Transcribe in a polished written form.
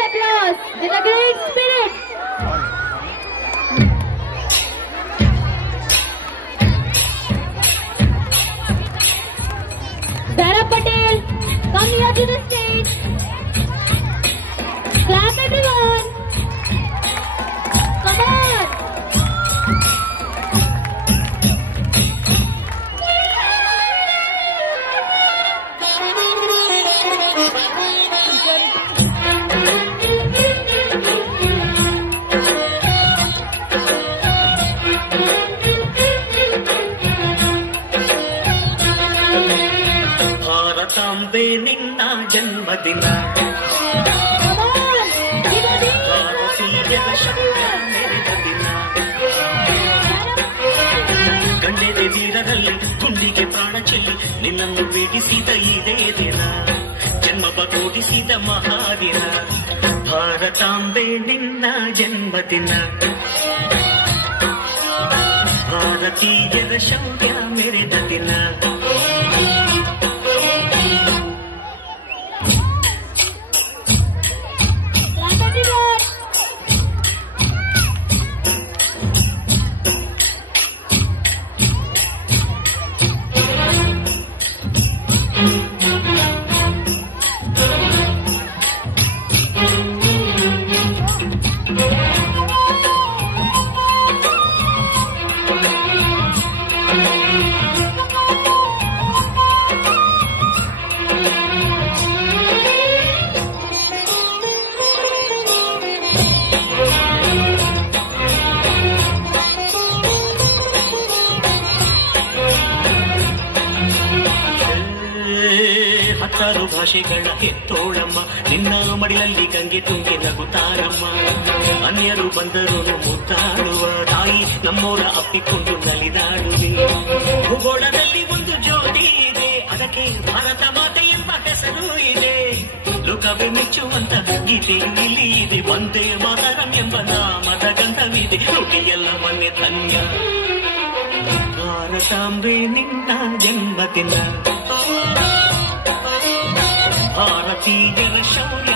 applause with a great spirit. Sarah Patel, come here to the stage. Clap everyone. Come on. ಭಾರತಾಂಬೆ ನಿನ್ನ ಜನ್ಮದಿನ ಗಂಡೆದೆ ತೀರದಲ್ಲಿ ಗುಂಡಿಗೆ ಪ್ರಾಣ ಚೆಲ್ಲಿ ನಿನ್ನನ್ನು ಬೇಡಿಸಿದ ಇದೇ ದಿನ ಜನ್ಮ ಕೂಡಿಸಿದ ಮಹಾದಿನ ಭಾರತಾಂಬೆ ನಿನ್ನ ಜನ್ಮದಿನ ಭಾರತೀಯರ ಶೌರ್ಯ ಮೆರೆದ ದಿನ ಹತ್ತಾರು ಭಾಷೆಗಳ ಎತ್ತೋಳಮ್ಮ ನಿನ್ನ ಮಡಿಲಲ್ಲಿ ಗಂಗೆ ತುಂಗೆ ನಗುತ್ತಾರಮ್ಮ ಅನ್ಯರು ಬಂದರು ಮುತ್ತಾಡುವ ತಾಯಿ ನಮ್ಮೋರ ಅಪ್ಪಿಕೊಂಡು ನಲಿದಾಡುವೆ ಭೂಗೋಳದಲ್ಲಿ ಒಂದು ಜ್ಯೋತಿ ಇದೆ ಅದಕ್ಕೆ ಭಾರತ ಮಾತೆ ಎಂಬ ಹೆಸರು ಇದೆ ಲೋಕವೇ ಮೆಚ್ಚುವಂತ ಗೀತೆಯು ಇಲ್ಲಿ ಇದೆ ವಂದೇ ಮಾತರಂ ಎಂಬ ನಾಮದ ಗಂಧವಿದೆ ನುಡಿಯೆಲ್ಲ ಮೊನ್ನೆ ಧನ್ಯ ಭಾರತಾಂಬೆ ನಿನ್ನ ಜನ್ಮದಿನ ಭಾರತೀಯರ ಶೌರ್ಯ